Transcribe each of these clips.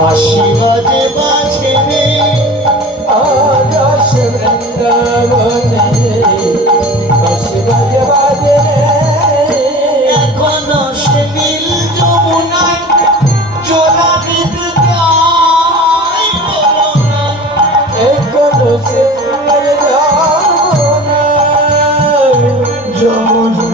বাঁশি বাজে বাজে রে আকাশ বৃন্দাবনে বাঁশি বাজে বাজে এখনো সে নীল যমুনায় জোড়া দিতে যায় বলো না এখনো সে যমুনা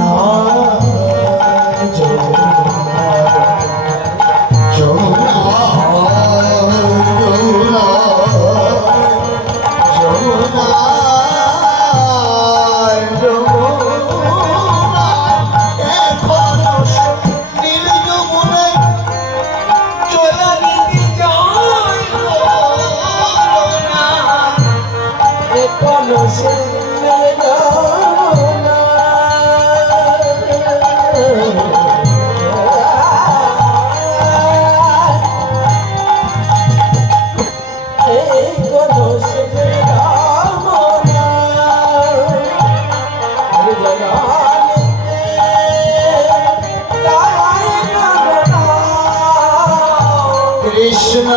কৃষ্ণ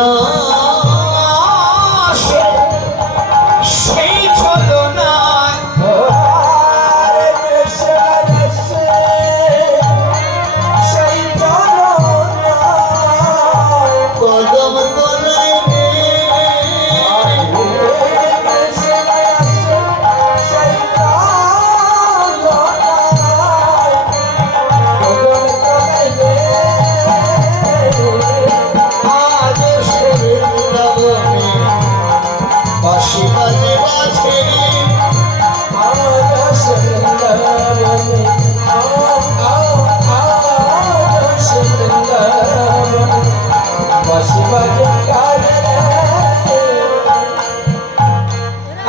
সেই ছলো না কদম তলায় বাঁশি বাজে বাজে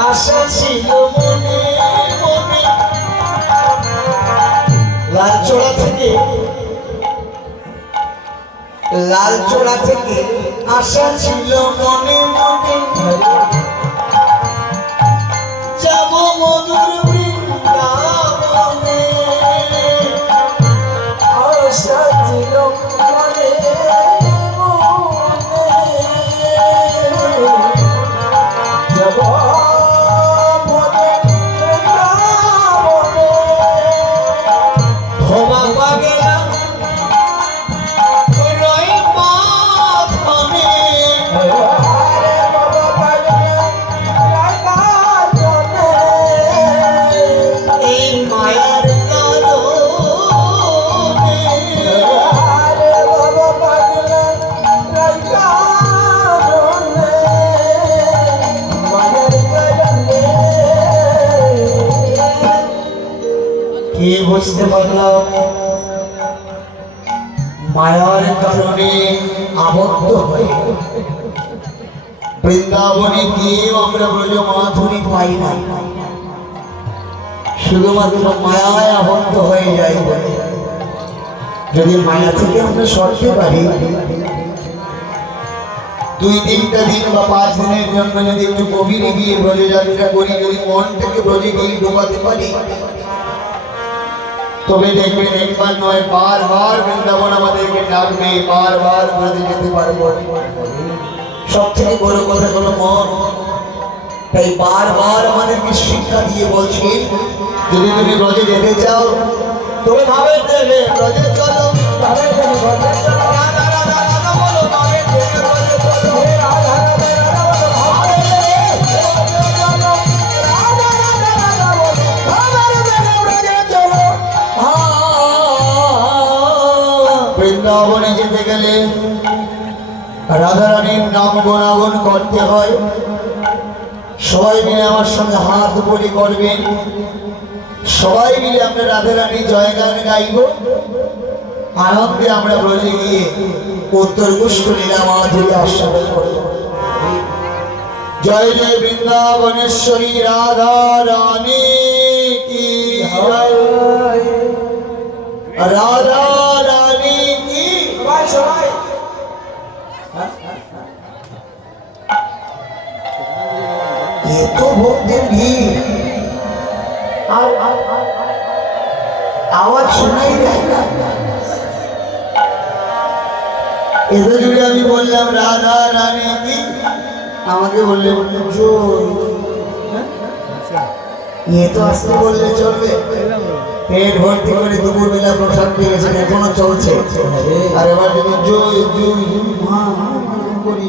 আশা ছিল মনে মনে লালচোড়া থেকে আশা ছিল মনে মনে যাব মধুর বৃন্দাবনে আশা ছিল মনে যাব ক্ষমা পাগলাম রই মাথনে এই মায়ার কারণে কে বুঝতে পারলাম মায়ার কারণে আবদ্ধ হয়ে বৃন্দাবনে গিয়েও আমরা ব্রজ মাধুরী পাই না, শুধুমাত্র মায়ায় আবদ্ধ হয়ে যাই বলে। যদি মায়া থেকে আমরা সরতে পারি, 2-3টা দিন বা 5 দিনের জন্য যদি একটু গভীরে গিয়ে ব্রজে যাত্রা করি, যদি মনটাকে ব্রজে গিয়ে ডোবাতে পারি, তবে দেখবেন একবার নয় বারবার বৃন্দাবন আমাদেরকে ডাকবে, বারবার ব্রজে যেতে পারবো। সব থেকে বড় কথা হলো মন। তাই বারবার আমাদেরকে শিক্ষা দিয়ে বলছি, যদি তুমি ব্রজে যেতে চাও তবে ভাবে দেবে ব্রজে চলো, রাধা রাধা রাধা বলো, ভাবে দেবে ব্রজে চলো, রাধা রাধা রাধা বলো, ভাবে দেবে ব্রজে চলো, রাধা রাধা রাধা বলো, ভাবে দেবে ব্রজে চলো। বৃন্দাবনে যেতে গেলে রাধারানীর নাম গুণাগুণ করতে হয়। সবাই মিলে আমার সঙ্গে হাত বলি করবেন, সবাই মিলে আমরা রাধারানীর জয়গান গাইব, আনন্দে আমরা ব্রজে গিয়ে উত্তর পুষ্প লীলা মাধুরী আস্বাদন করব। জয় জয় বৃন্দাবনেশ্বরী রাধা রানী কি জয়, রাধা রানী কি সবাই। এত ভক্তের ভিড়, আর আওয়াজ শোনাই যায় না, এত জুড়ে আমি বললাম রাধা রানী কি, আমাকে বললে জয়। এ তো আসতে বললে চলবে? পেট ভর্তি করে দুপুর বেলা প্রসাদ পেয়েছেন, এখনো চলছে। আর এবার যদি জয় জয় মা করি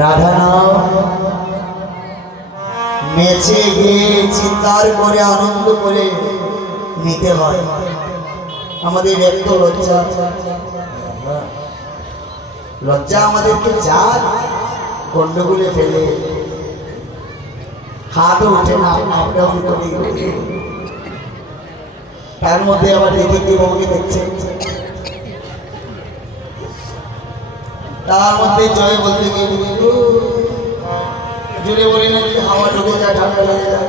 রাধা নাম নেচে গিয়ে চিৎকার করে আনন্দ করে নিতে হয়। আমাদের এত লজ্জা, লজ্জা আমাদেরকে যা গন্ডগোলে ফেলে, হাতও ওঠে না, আপ ডাউন করে। তার মধ্যে আবার দেখে কি বাবুকে দেখছে, তার মধ্যে জয় বলতে গিয়ে জোরে বলি না কি হাওয়া ঢুকে যায়, ঠান্ডা লেগে যায়।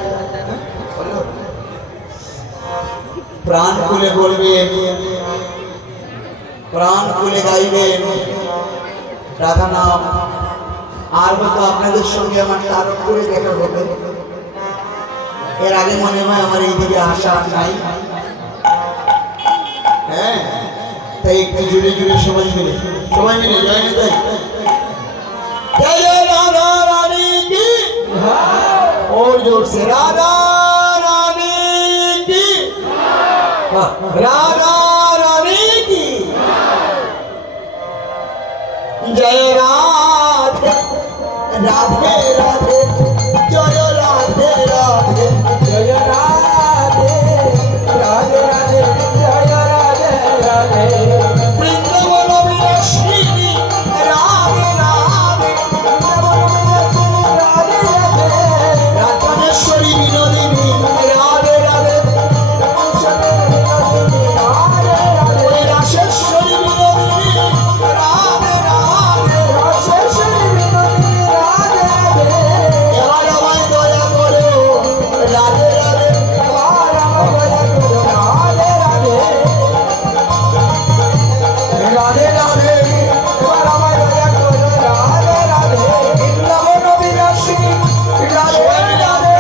প্রাণ খুলে বলবেন, প্রাণ খুলে গাইবেন রাধা নাম। আর বলতো আপনাদের সঙ্গে আমার তারক করে দেখা হবে। এর আগে মনে হয় আমার এইদিকে আসা নাই। হ্যাঁ, তাই একটু জুড়ে জুড়ে সবাই মিলে জয় না তাই জয় রাধা রানী কি, और जोर से राधा रानी की, राधा रानी की जय। राधे राधे राधे जय राधे राधे जय राधे राधे राधे जय राधे राधे वृंदावन विलासिनी राधे राधे राधेश्वरी विनोदिनी राधे राधे राशेश्वरी विनोदिनी राधे राधे এবার আমায় দয়া করো রাধে রাধে রাধে রাধে বৃন্দাবন বিলাসিনী রাধে রাধে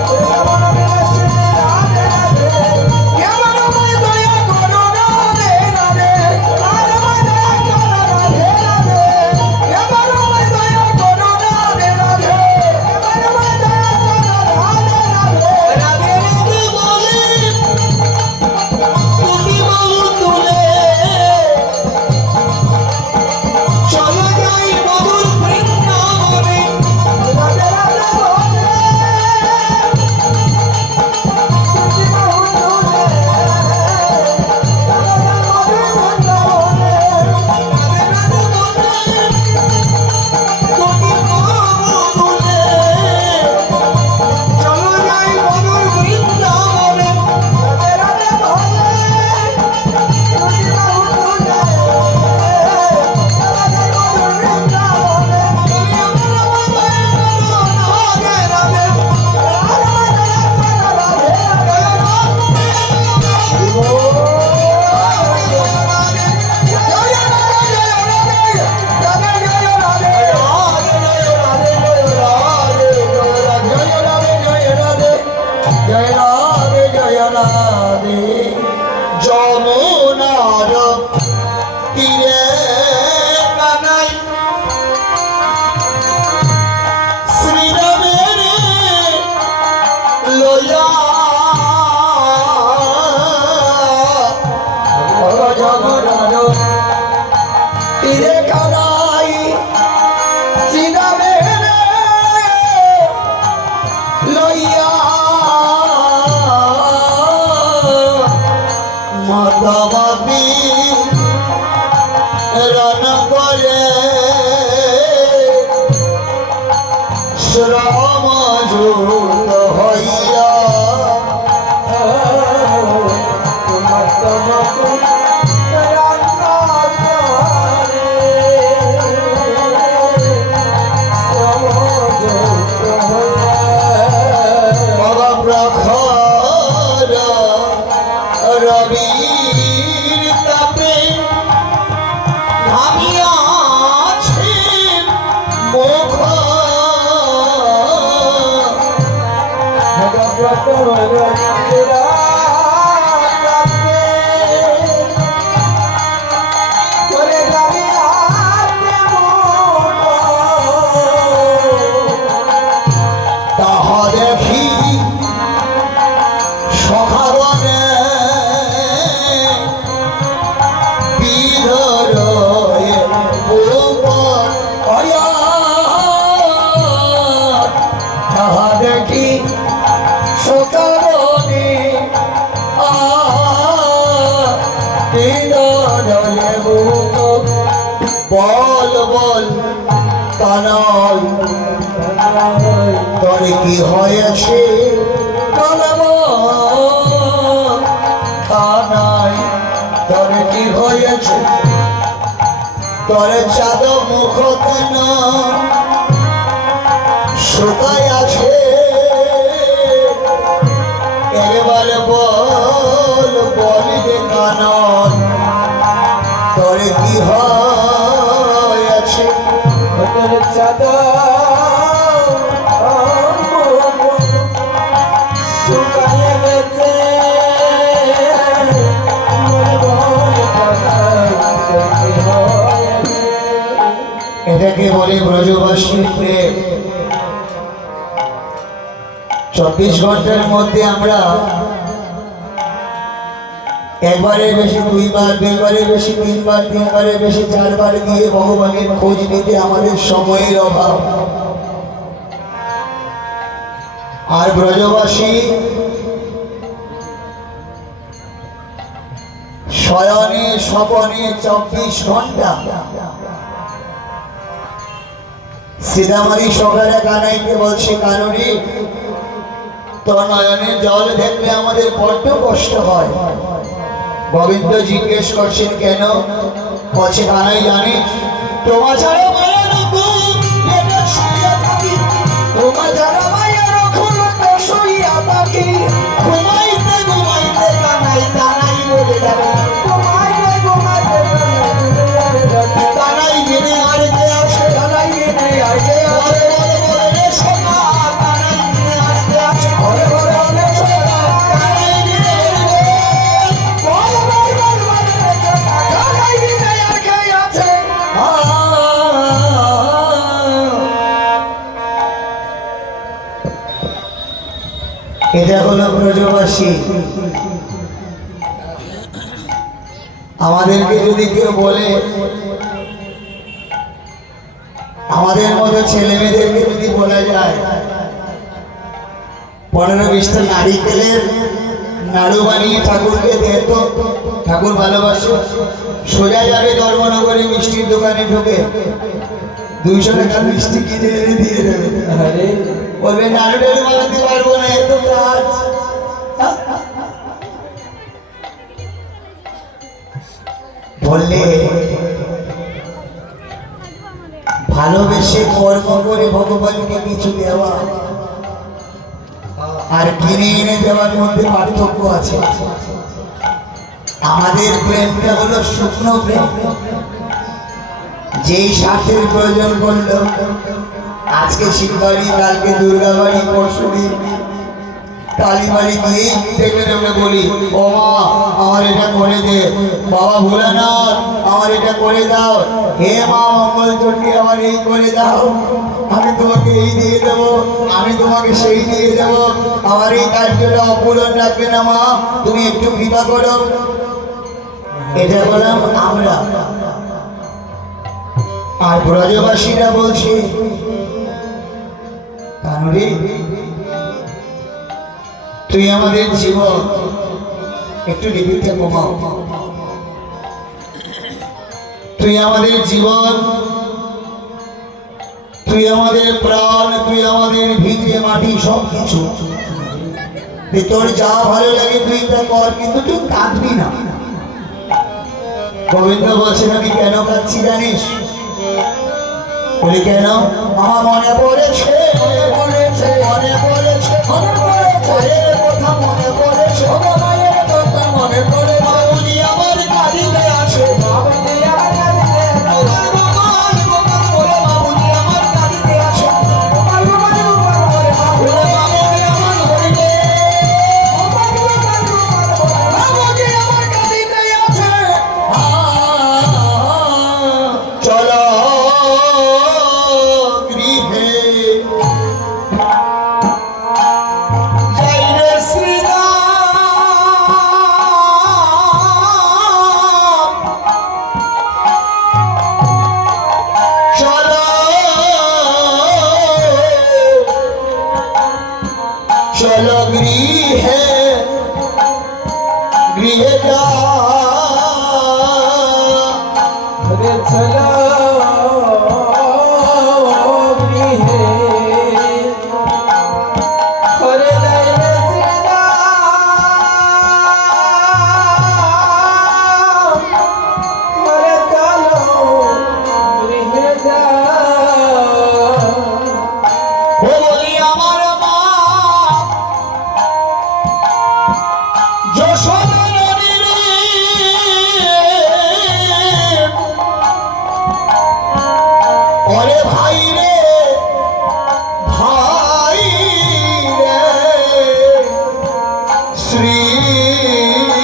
বৃন্দাবন বিলাসিনী রাধে রাধে এবার আমায় দয়া করো রাধে রাধে এবার আমায় দয়া করো রাধে রাধে রাধে রাধে বলে তুমি বাবু তুলে চলো যাই বাবুর বৃন্দাবনে। রাধে রাধে বলে তুমি বাবু তুলে বৃন্দাবনে। রাধে রাধে বলে তুমি বাবু তুলে চলো যাই বাবুর বৃন্দাবনে। রাধে রাধে বলে তুমি বাবু তুলে জয় রাধে জয় রাধে যমুনার তীরে কানাই শ্রীরামের লয়া যমুনার তীরে কানাই শ্রীরামের লইয়া মাধবী রণ করে শ্রম যুক্ত হইয়া প্রখর রবির তাহা দেখি সখাবনে বিধরয়ে উপর অয়া তাহা দেখি সখাবনে বিধরয়ে উপর বল বল কানাই তোর কি হয়েছে কানাই তোর কি হয়েছে তোর চাঁদ মুখ কেন শুকাই আছে এবারে বল বলি রে কানন তোর কি হয়েছে এটাকে বলে ব্রজবাসীর প্রেম। 24 ঘন্টার মধ্যে আমরা একবারের বেশি দুইবার, দুইবারের বেশি তিনবার, তিনবারের বেশি চারবার গিয়ে ভগবানের খোঁজ নিতে আমাদের সময়ের অভাব। আর ব্রজবাসী শয়নে স্বপনে 24 ঘন্টা সীতামারি সকালে কানাইকে বলছে, কানুরি তোর নয়নে জল দেখলে আমাদের বড্ড কষ্ট হয়। গোবিন্দ জিজ্ঞেস করছেন কেন? বলছে কানাই জানি তোমার ছাড়া মায়া রকম এটা শুয়ে থাকি, তোমার ছাড়া মায়া রকম এটা শুয়ে থাকি, ঘুমাইতে ঘুমাইতে কানাই কানাই বলে ডাকে, ঘুমাইতে ঘুমাইতে কানাই গেলে আর কে আসে, কানাই গেলে আর কে আসে, বলে বলে রে সোনা কানাই গেলে আর কে আসে, বলে বলে রে সোনা কানাই গেলে বলে বলে কানাই গেলে আর কে আছে। এটা হলো ব্রজবাসী। আমাদেরকে যদি কেউ বলে, আমাদের মতো ছেলে মেয়েদেরকে যদি বলা যায় 15-20টা নারিকেলের নাড়ু বানিয়ে ঠাকুরকে দেত, ঠাকুর ভালোবাসো, সোজা যাবে ধর্মনগরে মিষ্টির দোকানে ঢুকে 200 টাকা মিষ্টি কিনে এনে দিয়ে দেবে, বলবে নাড়ু টাড়ু বানাতে পারবো না, এত কাজ। বললে ভালোবেসে কর্ম করে ভগবানকে কিছু দেওয়া আর কিনে এনে দেওয়ার মধ্যে পার্থক্য আছে। আমাদের প্রেমটা হলো শুকনো প্রেম, যেই স্বার্থের প্রয়োজন করলো, আজকে শিববাড়ি, কালকে দুর্গাবাড়ি, পরশুদিন কালীবাড়ি গিয়ে দেখে দেখে বলি, ও মা আমার এটা করে দে, বাবা ভোলানাথ আমার এটা করে দাও, হে মা মঙ্গলচণ্ডী আমার এই করে দাও, আমি তোমাকে এই দিয়ে দেবো, আমি তোমাকে সেই দিয়ে দেবো, আমার এই কার্যটা অপূরণ রাখবে না মা, তুমি একটু কৃপা করো। এটা বললাম আমরা। আর ব্রজবাসীরা বলছে, কানুরে তুই আমাদের জীবন, একটু লিপিটা কমাও, তুই আমাদের জীবন, তুই আমাদের প্রাণ, তুই আমাদের ভিতরে মাটি, সব কিছু তোর যা ভালো লাগে তুই তা কর, কিন্তু তুই কাঁদবি না। গোবিন্দ বলছেন আমি কেন কাঁদছি জানিস? বলি কেন? আমার মনে পড়েছে, মনে পড়েছে, মনে পড়েছে, মনে পড়েছে, কথা মনে পড়েছে, মায়ের কথা মনে পড়ে, বাবুজি আমার কাঁদিতে আসে, বাবুজি আমার কাঁদিতে আসে, গোপাল গোপাল গোপাল বলে বাবুজি আমার কাঁদিতে আসে, গোপাল গোপাল গোপাল বলে বাবুজি আমার হইবে, চলো গৃহে গৃহে যা রে চলো গৃহে করে লাইলে চিনা মরে চলো গৃহে যা ও বলি আমার মা যশোদা নদীর ওরে ভাই রে ভাই রে শ্রীরাম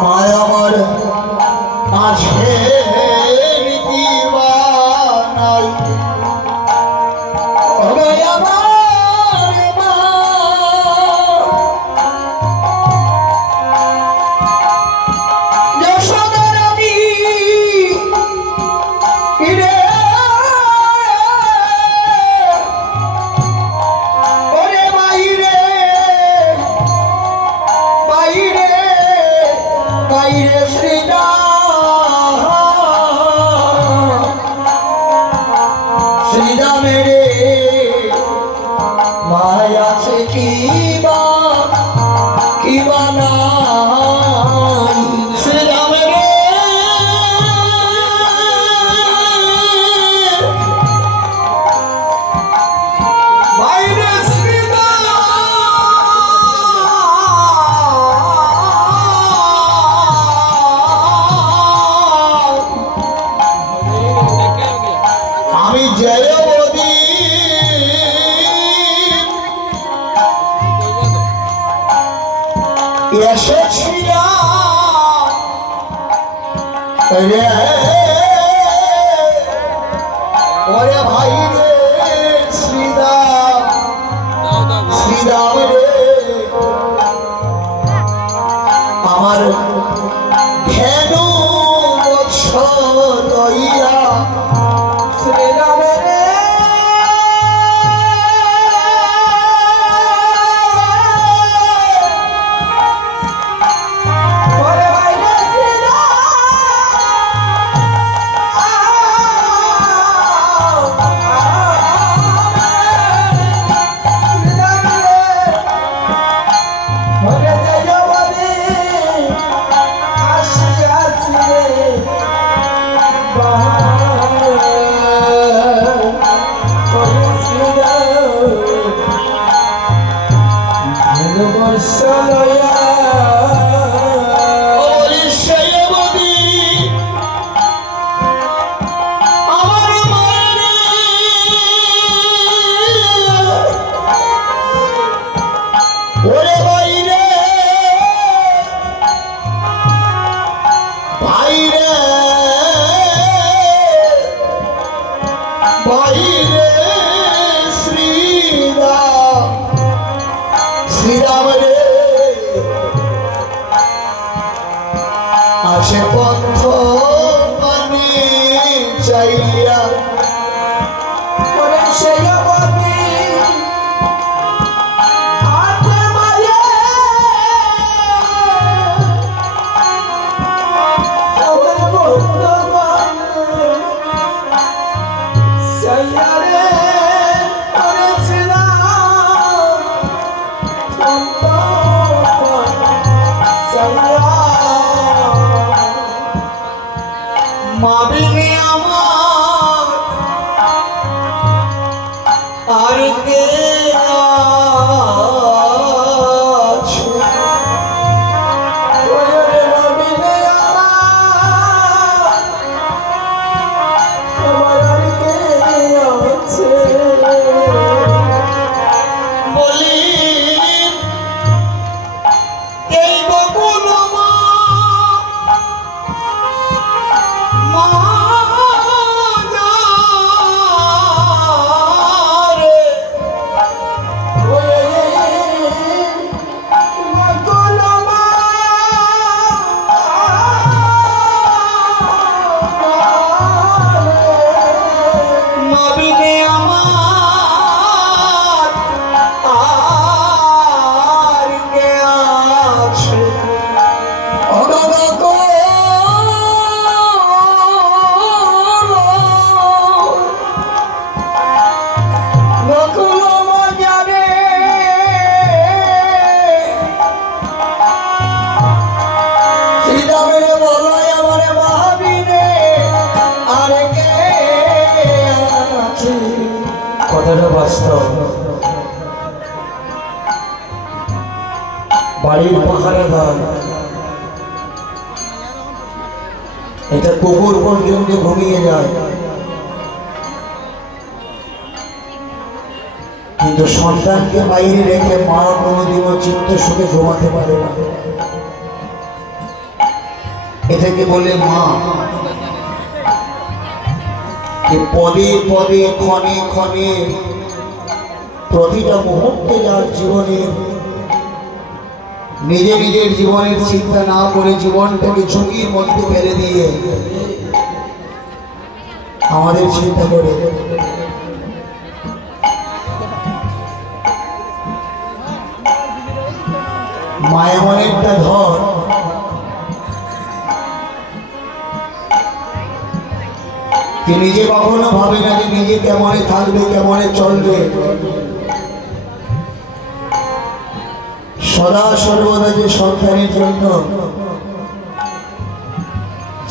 মায়া আমার আছে দিবানাই ওরে আমার মা যশোদা রানী রে ওরে বাইরে বাইরে বাইরে শ্রীরাম শ্রীরামের মায়া আছে কিবা কিবা নাই শ্রীরামের বাইরে আমি জয় বদি এসেছিলাম রে ওরে ভাই রে শ্রীরাম শ্রীরাম রে আমার ধেনু বৎস লইয়া শ্রীরামের ওরে বাইরে ওরে বাইরে বাইরে বাইরে শ্রীরাম শ্রীরাম রে আসে পথ পানি চাইয়া ওরে সেই অবধি হাতে মায়ে আমার বন্ধুগণ সাইয়ারে ওরে শ্রীরাম সম্পদ সাইয়া মাবিনে আমার আর কে আছে ওরে রবিনে আমার আর কে আছে বলি এই বকুল মা রে বাড়ির পাহারাদার, এটা কুকুর পর্যন্ত ঘুমিয়ে যায়, কিন্তু সন্তানকে বাইরে রেখে মা কোনোদিনও চিত্ত সুখে ঘুমাতে পারে না। এটাকে বলে মা। পদে পদে ক্ষণে ক্ষণে প্রতিটা মুহূর্তে যার জীবনের নিজের জীবনের চিন্তা না করে জীবনটাকে ঝুঁকির মধ্যে ফেলে দিয়ে আমাদের চিন্তা করে মা এমন একটা ধর, যে নিজে কখনো ভাবে না যে নিজে কেমনে থাকবে, কেমনে চলবে, সদা সর্বদা যে সন্তানের জন্য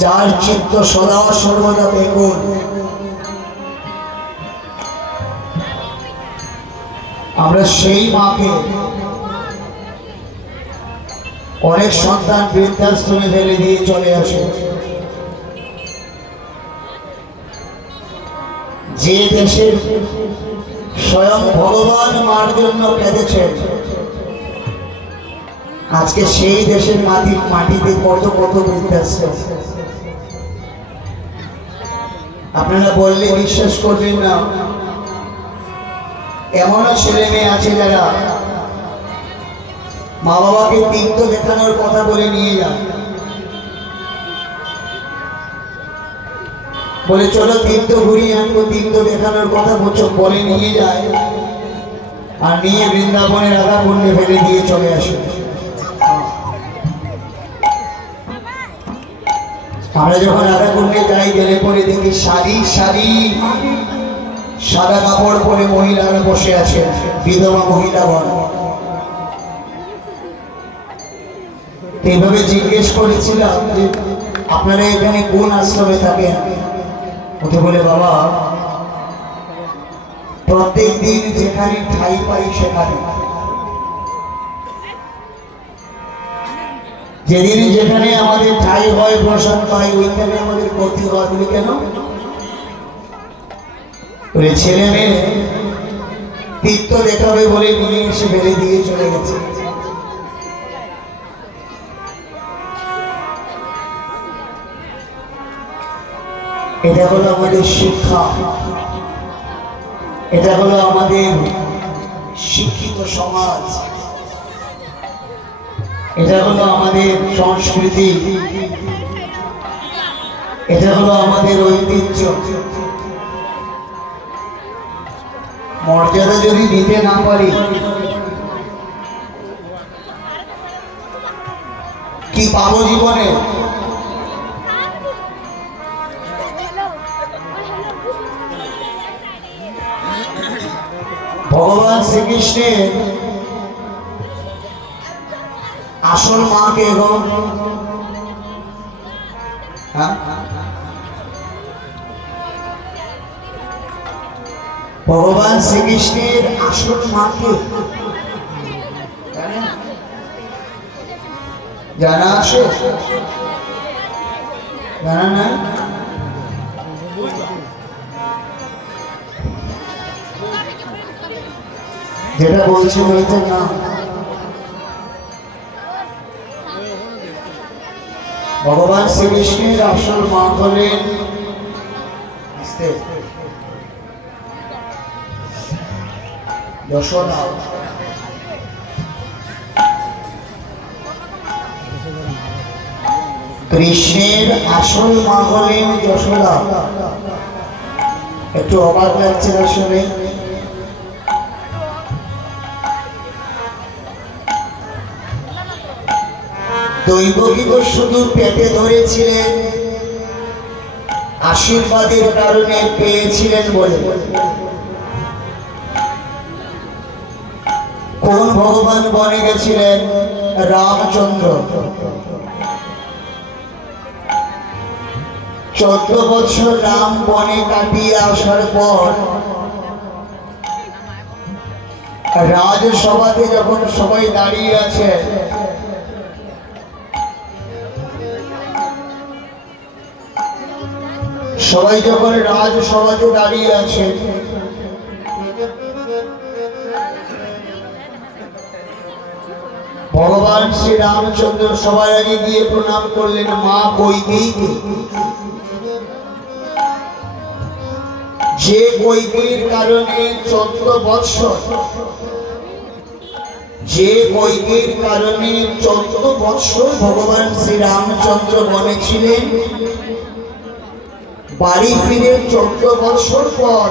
যার চিত্ত সদা সর্বদা বেকুল, আমরা সেই মাকে অনেক সন্তান বৃদ্ধাশ্রমে ফেলে দিয়ে চলে আসে। যে দেশের স্বয়ং ভগবান মার জন্য কেঁদেছেন, আজকে সেই দেশের মাটিতে কত কত বৃদ্ধাশ্রম। আপনারা বললে বিশ্বাস করবেন না, এমনও ছেলে মেয়ে আছে যারা মা বাবাকে তীর্থ দেখানোর কথা বলে নিয়ে যায়, বলে চলো তীর্থ ঘুরিয়ে আনবো, তীর্থ দেখানোর কথা বলে নিয়ে যায়, আর নিয়ে বৃন্দাবনে রাধা কুণ্ডে ফেলে দিয়ে চলে আসে। আমরা যখন রাধা কুণ্ডে যাই, গেলে পরে দেখি সারি সারি সাদা কাপড় পরে মহিলারা বসে আছে, বিধবা মহিলাগণ। এইভাবে জিজ্ঞেস করেছিলাম যে আপনারা এখানে কোন আশ্রমে থাকেন? ওকে বলে বাবা, প্রত্যেক দিন যেখানে ঠাই পাই সেখানে, যেদিন যেখানে আমাদের ঠাই হয়, প্রসাদ পাই, ওইখানে আমাদের ক্ষতি হয়। বলে কেন? বলে ছেলে মেয়ে তীর্থ দেখাবে বলে নিয়ে এসে ফেলে দিয়ে চলে গেছে। এটা হলো আমাদের শিক্ষা, এটা হলো আমাদের শিক্ষিত সমাজ, এটা হলো আমাদের সংস্কৃতি, এটা হলো আমাদের ঐতিহ্য। মর্যাদা যদি দিতে না পারি, কি পাবো জীবনে? ভগবান শ্রীকৃষ্ণের আসল মা কে গো? ভগবান শ্রীকৃষ্ণের আসল মা কে জানা আছে? জানা না? যেটা বলছি বলতে না, ভগবান শ্রীকৃষ্ণের আসল মা হলেন যশোদা। কৃষ্ণের আসল মা হলেন যশোদা। একটু অবাক লাগছে না শুনে? দৈবকী তো শুধু পেটে ধরেছিলেন, আশীর্বাদের কারণে পেয়েছিলেন বলে। কোন ভগবান বনে গেছিলেন? রামচন্দ্র। 14 বছর রাম বনে কাটিয়ে আসার পর রাজসভাতে যখন সবাই দাঁড়িয়ে আছে, সবাই যখন রাজসভাতে দাঁড়িয়ে আছে, ভগবান শ্রী রামচন্দ্র সবার আগে গিয়ে প্রণাম করলেন মা কইকেয়ীকে। যে কইকেয়ীর কারণে 14 বৎসর, যে কইকেয়ীর কারণে 14 বৎসর ভগবান শ্রী রামচন্দ্র বনে ছিলেন, বাড়ি ফিরে 14 বৎসর পর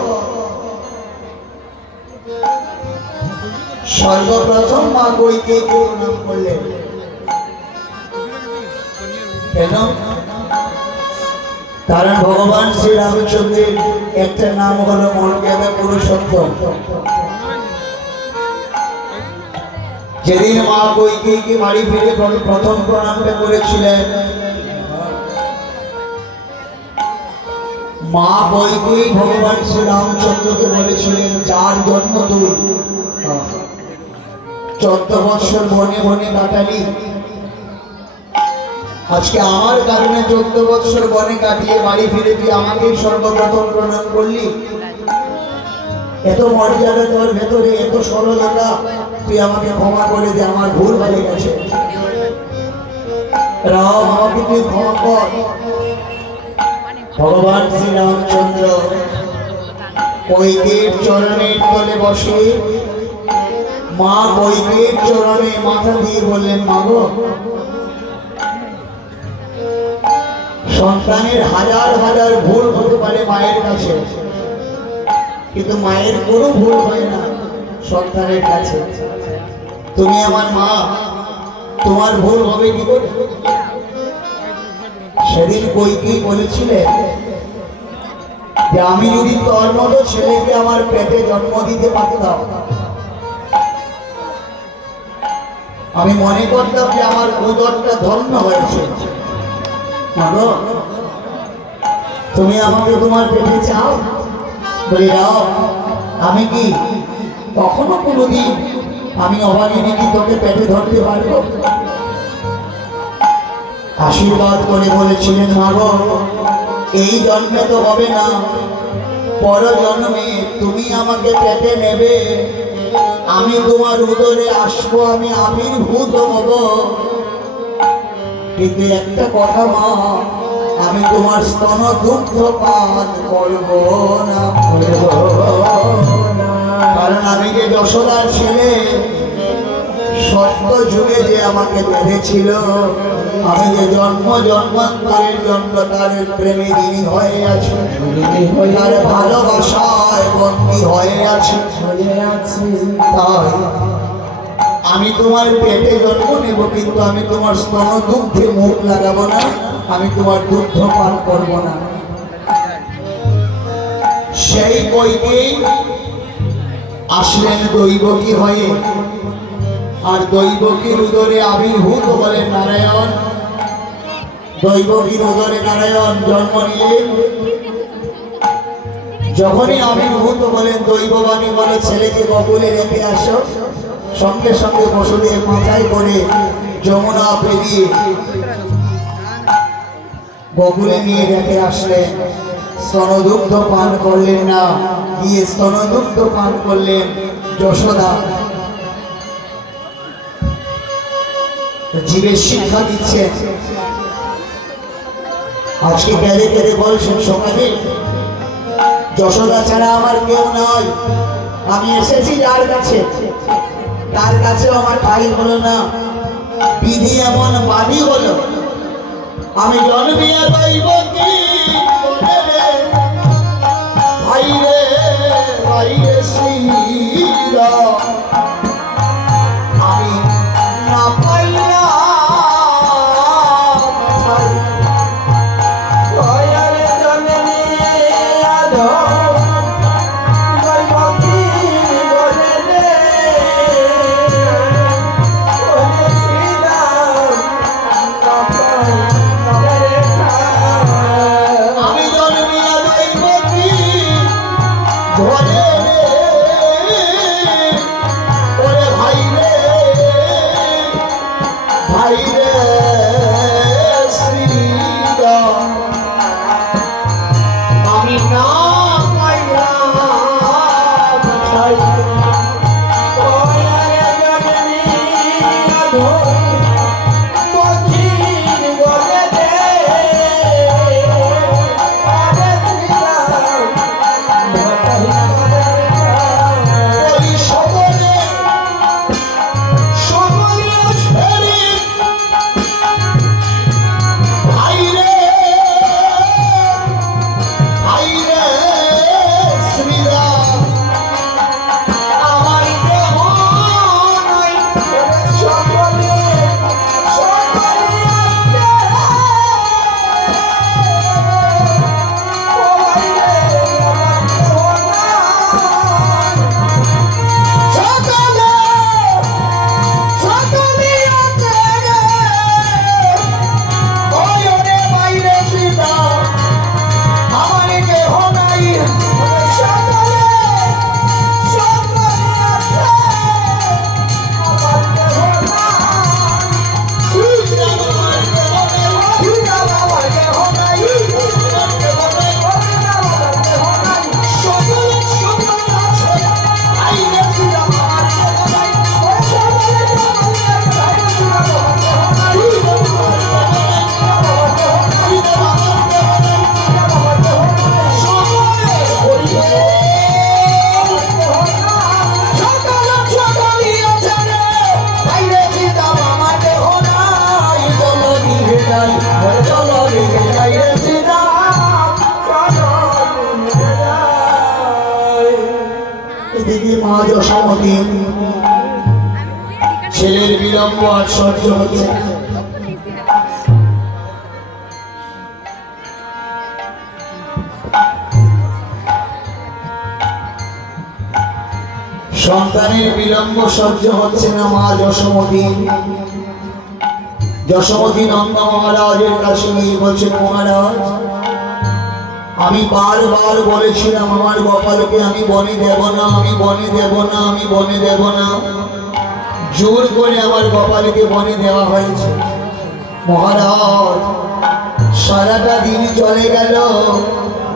সর্বপ্রথম মা কইকেয়ীকে প্রণাম করলেন। কেন? কারণ ভগবান শ্রী রামচন্দ্রের একটা নাম হলো মর্যাদা পুরুষোত্তম। যেদিন মা কইকেয়ীকে বাড়ি ফিরে প্রথম প্রণামটা করেছিলেন, মা কইকেয়ী ভগবান শ্রী রামচন্দ্রকে বলেছিলেন, যার জন্ম তুই 14 বৎসর বনে বনে কাটালি, আজকে আমার কারণে 14 বৎসর বনে কাটিয়ে বাড়ি ফিরে তুই আমাকেই সর্বপ্রথম প্রণাম করলি। এত মর্যাদা তোর ভেতরে, এত সরলতা, তুই আমাকে ক্ষমা করে দে, আমার ভুল হয়ে গেছে। রাম, আমাকে তুই ক্ষমা কর। ভগবান শ্রী রামচন্দ্র কইকেয়ীর চরণের তলে বসে মা কইকেয়ীর চরণে মাথা দিয়ে বললেন, মা গো, সন্তানের হাজার হাজার ভুল হতে পারে মায়ের কাছে, কিন্তু মায়ের কোনো ভুল হয় না সন্তানের কাছে। তুমি আমার মা, তোমার ভুল হবে কি করে? সেদিন কইকেয়ী বলেছিলেন যে আমি যদি তোর মতো ছেলেকে আমার পেটে জন্ম দিতে পারতাম, আমি মনে করতাম যে আমার উদরটা ধন্য হয়েছে। মাগো, তুমি আমাকে তোমার পেটে চাও? বলে যাও, আমি কি কখনো কোনোদিন আমি অভাগিনী কি তোকে পেটে ধরতে পারবো? আশীর্বাদ করে বলেছিলেন, মাগো, এই জন্মে তো হবে না, পর জন্মে তুমি আমাকে পেটে নেবে, আমি তোমার উদরে আসবো, আমি আবির্ভূত হব। কিন্তু একটা কথা মা, আমি তোমার স্তন দুগ্ধ পান করব না, কারণ আমি যে যশোদার ছেলে, সত্য যুগে যে আমাকে বেঁধেছিল, আমি যে জন্ম জন্মান্তরের জন্য তার প্রেমে যিনি হয়ে আছে, তার ভালোবাসায় বন্দী হয়ে আছে, তাই আমি তোমার পেটে জন্ম নেব, কিন্তু আমি তোমার স্তন দুগ্ধে মুখ লাগাবো না, আমি তোমার দুগ্ধ পান করব না। সেই কইকেয়ী আসলেন দৈবকী হয়ে, আর দৈবকীর উদরে আবির্ভূত হলেন নারায়ণ। দৈবকীর উদরে নারায়ণ জন্ম নিলেন। যখনই আবির্ভূত হলেন, দৈববাণী বলে ছেলেকে বকুলে রেখে আসো। সঙ্গে সঙ্গে বসুদেব মাথায় করে যমুনা পেরিয়ে বকুলে নিয়ে রেখে আসলেন। স্তনদুগ্ধ পান করলেন না, গিয়ে স্তনদুগ্ধ পান করলেন যশোদা। জীবের শিক্ষা দিচ্ছেন। আজকে কেঁদে কেঁদে বলছেন, সকালে যশোদা ছাড়া আমার কেউ নয়, আমি এসেছি যার কাছে, তার কাছেও আমার ঠাই হলো না, বিধি এমন বাদী হলো, আমি জন্মিয়া পাইব কি ভাই রে, ভাই রে শ্রীরাম, আমি না পাইলাম ঘরে যশোমতী ছেলের বিলম্ব আর সহ্য হচ্ছে না। সন্তানের বিলম্ব সহ্য হচ্ছে না মা যশোমতী। যশোমতী নন্দ মহারাজের কাছে গিয়ে বলছেন, মহারাজ আমি বারবার বলেছিলাম আমার গোপালকে আমি বনে দেব না, আমি বনে দেব না, আমি বনে দেব না। জোর করে আমার গোপালকে বনে দেওয়া হয়েছে। মহারাজ সারাটা দিন চলে গেল,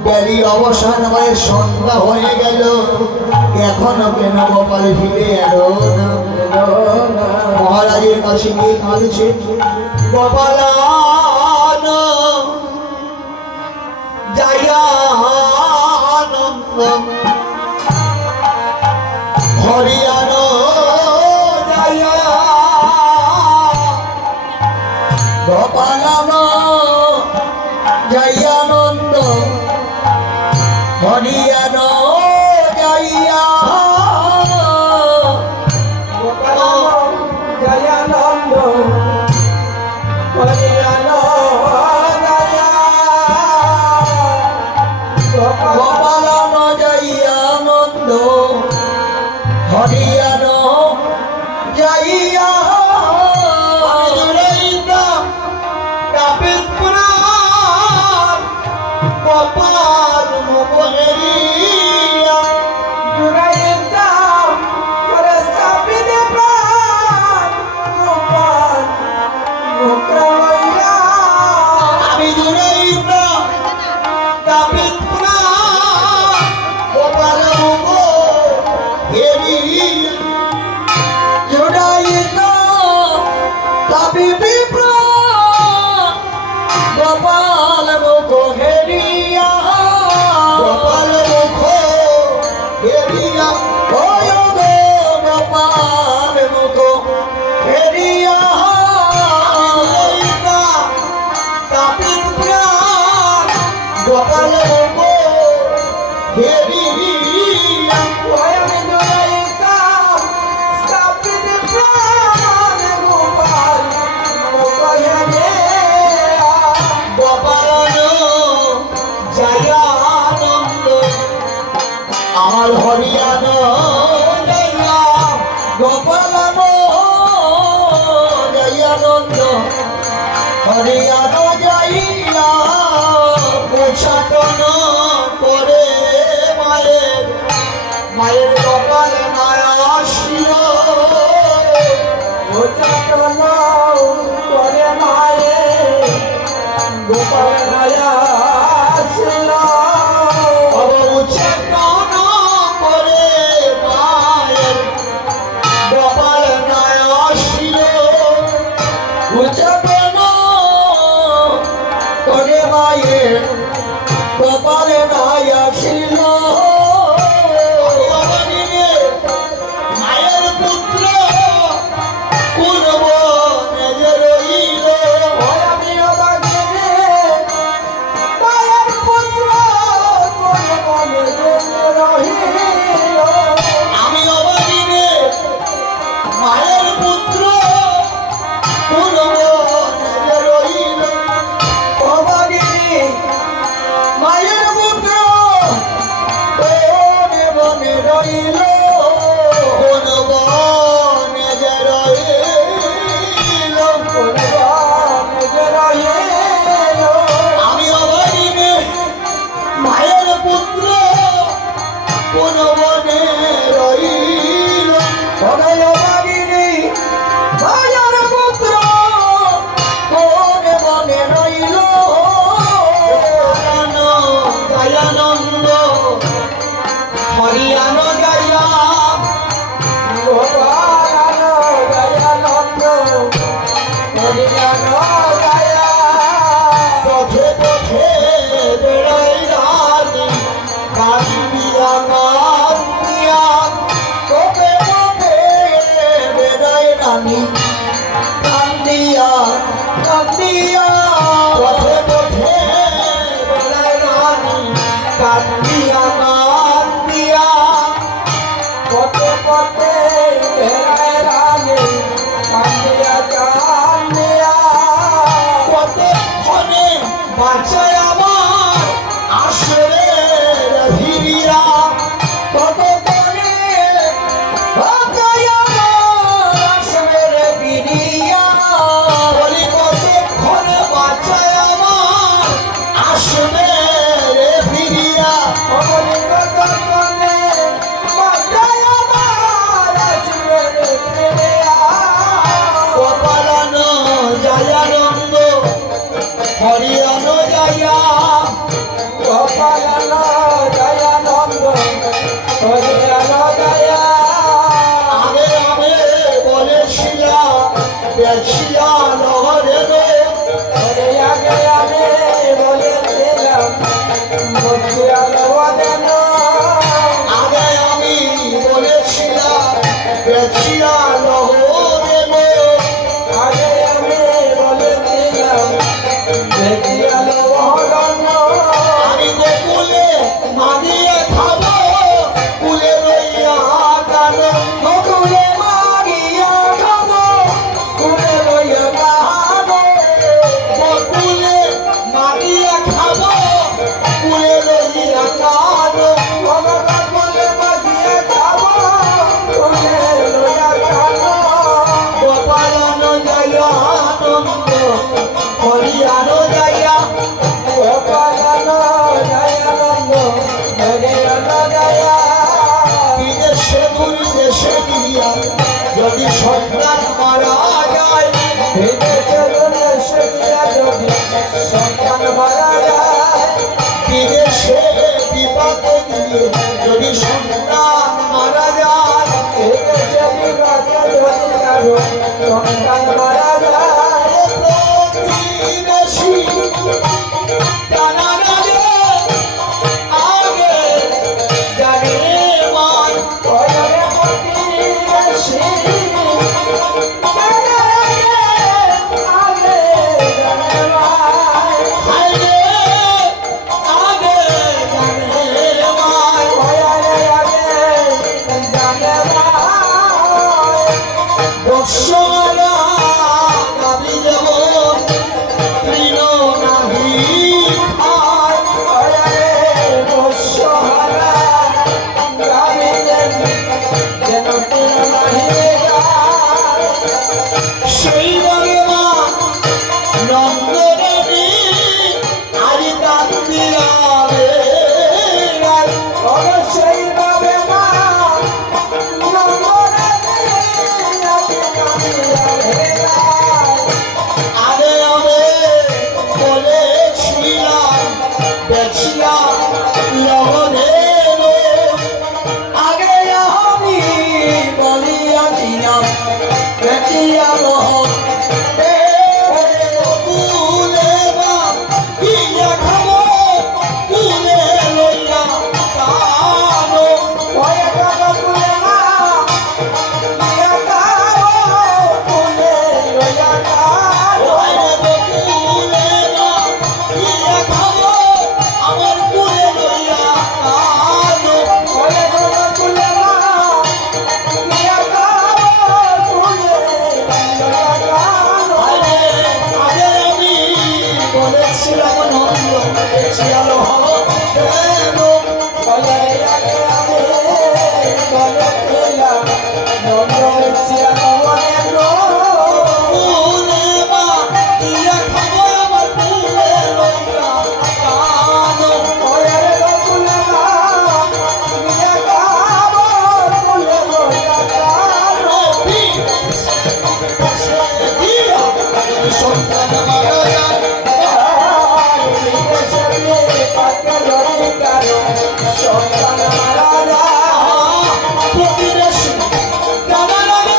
বেলি অবসান হয়ে সন্ধ্যা হয়ে গেল, এখনো কেন গোপাল ফিরে এলো না? মহারাজের কাছে গিয়ে কাঁদছে, গোপাল জয়ানন্দ হরিয়ান জয়া গোপাল জয়ানন্দ হরিয়ান জয়া জয়ানন্দ হরিয়ান জয়া গোপাল জয়ানন্দ হরিয়ান জয়া গোপাল মোহরিয়া জুড়াইতাম করে স্থাপিত প্রাণ গোপাল মুক্তময়া আমি জুড়াইতাম তাপিত প্রাণ গোপাল মোহরিয়া জুড়াইতাম তাপিত প্রাণ গোপাল মোহরিয়া গোপাল মোহরিয়া ওয় গো গোপাল মোহরিয়া তাপিত প্রাণ গোপাল মোহরিয়া আমি জুড়াইতাম স্থাপিত প্রাণ গোপাল শিয়ালো দেব আগে আমি বলেছিলাম দেখিয়ালো অরণ্য আমি গোকুলে মাগিয়ে খাবো কুলে লইয়া গানে গোকুলে মাগিয়া খাবো কুলে লইয়া গানে গোকুলে মাগিয়ে খাবো কুলে লইয়া গানে ভগবান বলে মাগিয়া খাবো কুলে লইয়া গানে গোপালন জয় আনন্দ হরিয়ানো জয়া গোপালন জয়ানন্দ হরিয়ান জয়া বিদেশে দূরে দেশে গিয়া যদি সন্তান মারা যায় বিদেশে বিদেশে গিয়া যদি সন্তান মারা যায় বিদেশে বিপাকে গিয়ে যদি সন্তান মারা যায় বিদেশে বিবাহে যদি কারো সন্তান মারা যায় প্রতিবেশী জানা রে আগে জানে মান ওরে প্রতিবেশী আগে জানে ভাই আগে আগে জানে মান ওরে আগে জানে ভাই বৎসরা গাবি যেমন তৃণ নাহি খায় ওরে বৎসহারা গাবিলেন যেন তিন নাহি যায় সেই ভগবান নন্দনী আরি কান্দিয়া অবশ্যই ভাবে মা আরে আমি বলেছিলাম বেছিয়া লহরের আগে আমি বলিয়াছিলাম বেছিয়া লহর কুলে বা কিয়া খাবো কুলে লইয়া কানো আরে কুলে বা কিয়া খাবো আমার কুলে লইয়া কানো আরে আগে আমি বলেছিলাম নন্দ শিয়ালো দেব কুলে বা কিয়া খাবো আমার কুলে লইয়া কানো রবি দিয়া সন্তান মারা যায় সন্তান মারা যায় প্রতিবেশী জানা রে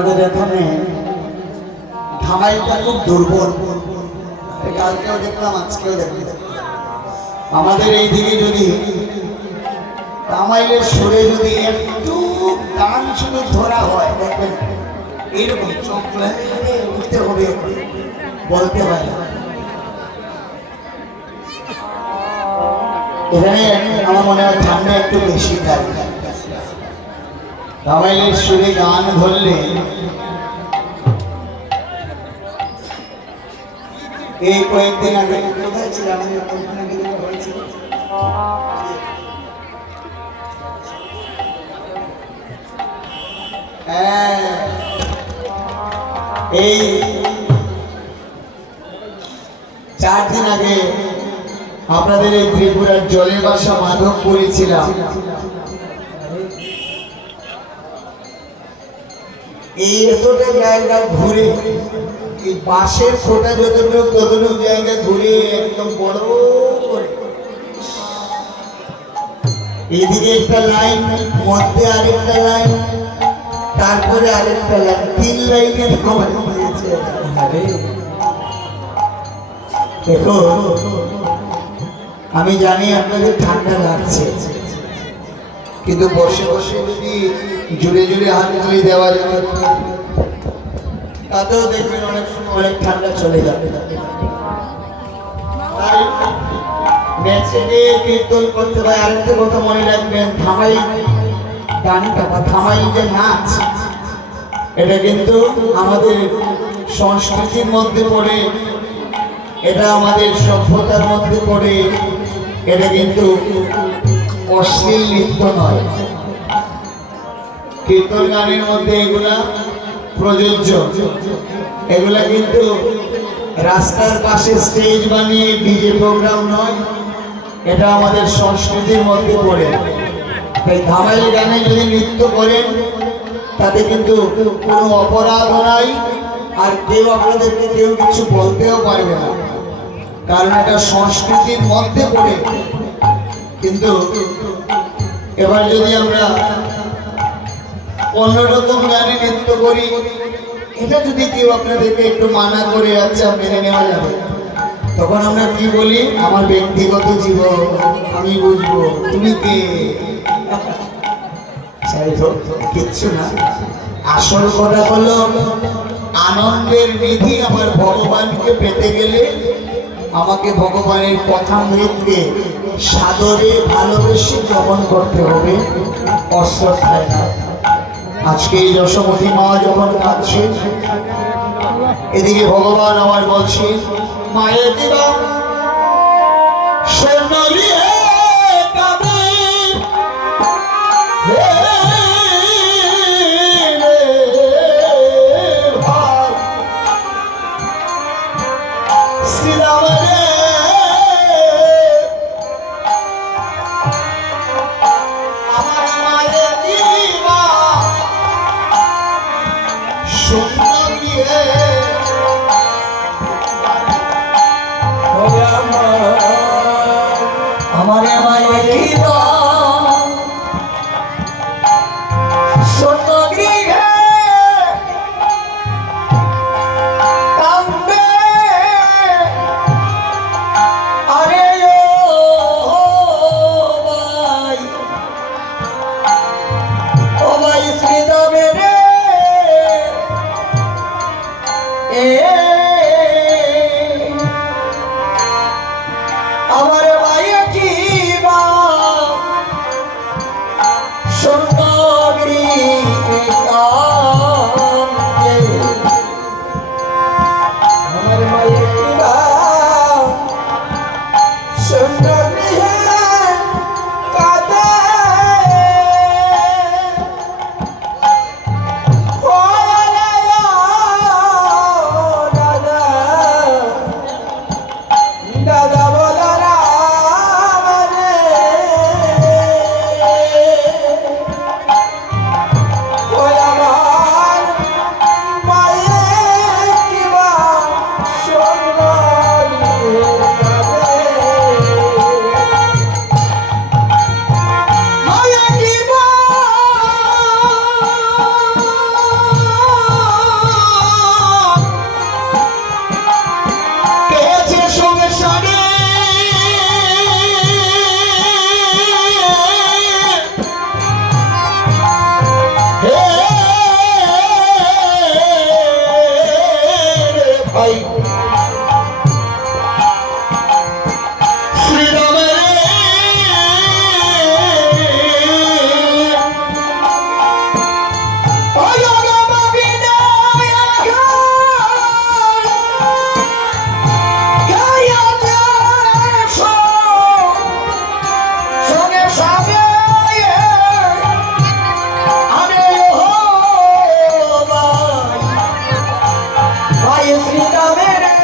আমাদের এখানে ধামাইটা খুব দুর্বল। কালকেও দেখলাম, আজকেও দেখলাম। আমাদের এই দিকে যদি ধামাইলের সুরে যদি একটু গান শুধু ধরা হয়, দেখবেন এইরকম চোখ উঠতে হবে, বলতে হয়। এখানে আমার মনে হয় ঠান্ডা একটু বেশি থাকে। ধামাইলের সুরে গান ধরলে এই কয়েকদিন আগে কোথায় ছিলাম আমি, কয়েকদিন আগে যেটা হয়েছিল, এই 4 দিন আগে আপনাদের এই ত্রিপুরার জলের বাসা মাধবপুরে ছিলাম। এই এতটা জায়গা ঘুরে, এই বাঁশের ফোঁটা যতটুকু জায়গা ঘুরে একদম বড় করে, এদিকে একটা লাইন, মধ্যে আরেকটা লাইন, তারপরে আরেকটা লাইন, 3 লাইনের খাবার হয়েছে। দেখো, আমি জানি আপনাদের ঠান্ডা লাগছে, কিন্তু বসে বসে যদি জুড়ে জুড়ে হাততালি দেওয়া যায় তাতেও দেখবেন অনেক সময় অনেক ঠান্ডা চলে যাবে। তাই নেচে কীর্তন করতে হয়। আরেকটা কথা মনে রাখবেন, ধামাই গানটা বা ধামাই যে নাচ, এটা কিন্তু আমাদের সংস্কৃতির মধ্যে পড়ে, এটা আমাদের সভ্যতার মধ্যে পড়ে। এটা কিন্তু অশ্লীল নৃত্য নয়। কীর্তন গানের মধ্যে এগুলা প্রযোজ্য। এগুলা কিন্তু রাস্তার পাশে স্টেজ বানিয়ে ডিজে প্রোগ্রাম নয়, এটা আমাদের সংস্কৃতির মধ্যে পড়ে। তাই ধামাইল গানে যদি নৃত্য করেন তাতে কিন্তু কোনো অপরাধ নাই, আর কেউ আপনাদেরকে কেউ কিছু বলতেও পারবে না, কারণ এটা সংস্কৃতির মধ্যে পড়ে। কিন্তু এবার যদি আমরা অন্যরকম গানে নৃত্য করি, এটা যদি কেউ আপনাদেরকে একটু মানা করে, আচ্ছা মেনে নেওয়া যাবে, তখন আমরা কি বলি, আমার ব্যক্তিগত জীবন, আমি বুঝবো, তুমি কে? কিচ্ছু না। আসল কথা হলো, আনন্দের নিধি আমার ভগবানকে পেতে গেলে আমাকে ভগবানের কথামৃতকে সাদরে ভালোবেসে গ্রহণ করতে হবে, অশ্রদ্ধায় না। আজকে এই যশোমতী মা যখন কাঁদছে, এদিকে ভগবান আমার বলছে, মায়ের দিবা সোনালি আমারে মায়ের ওই শ্রীরামের ওই রাম বিনয় গায়া দেশো সঙ্গে সাবে আরে ও ভাই শ্রী রামের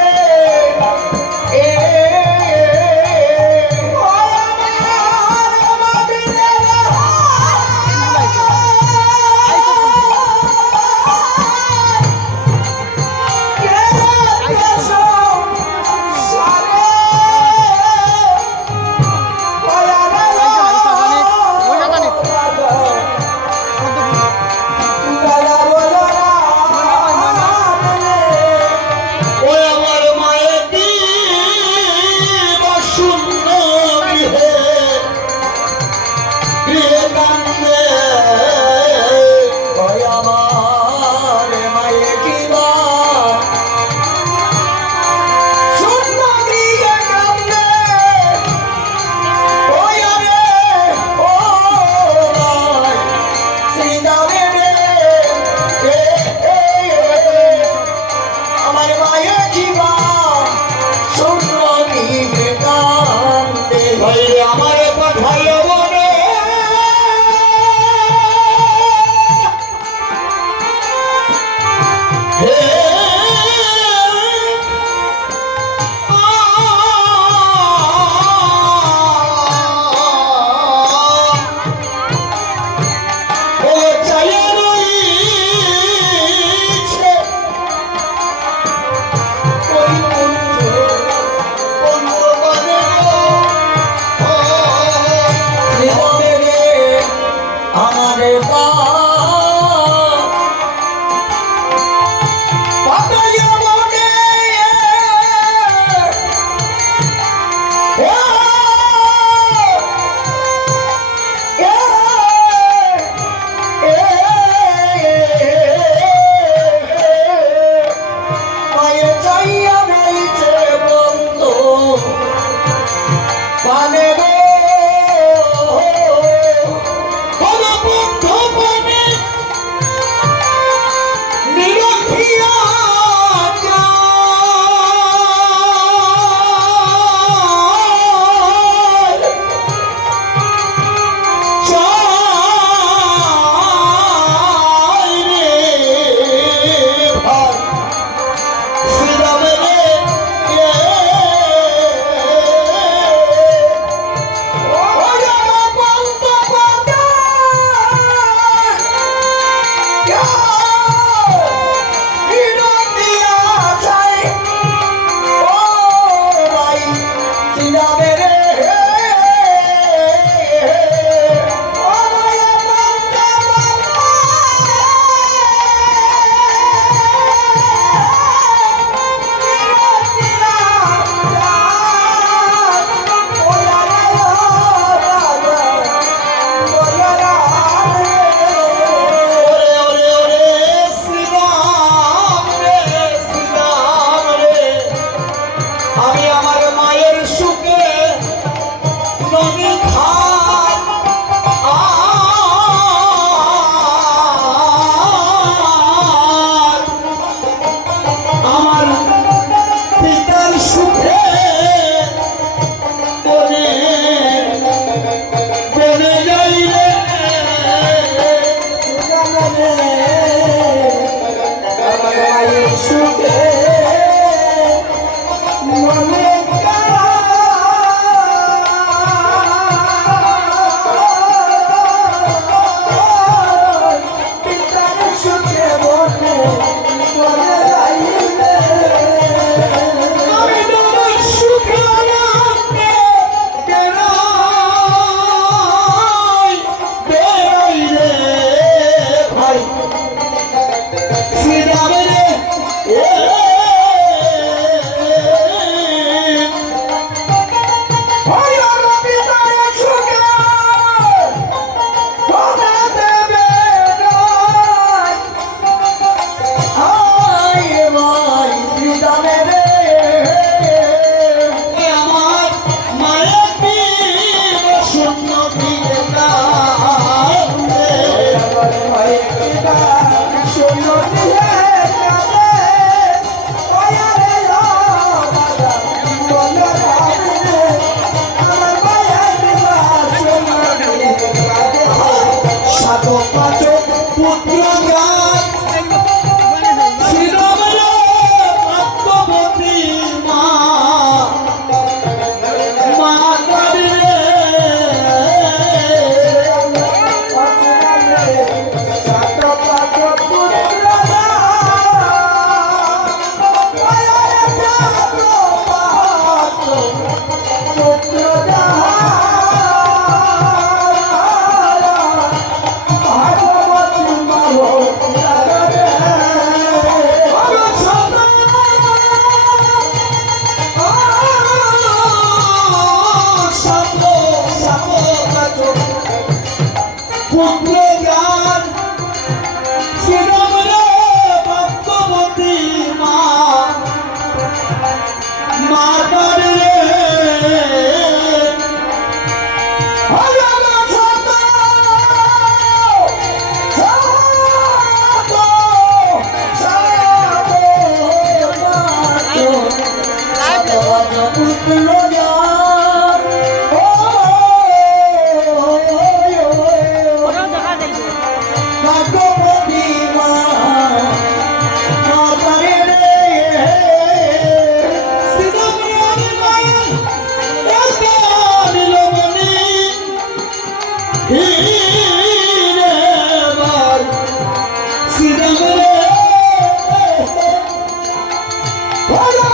ভগবান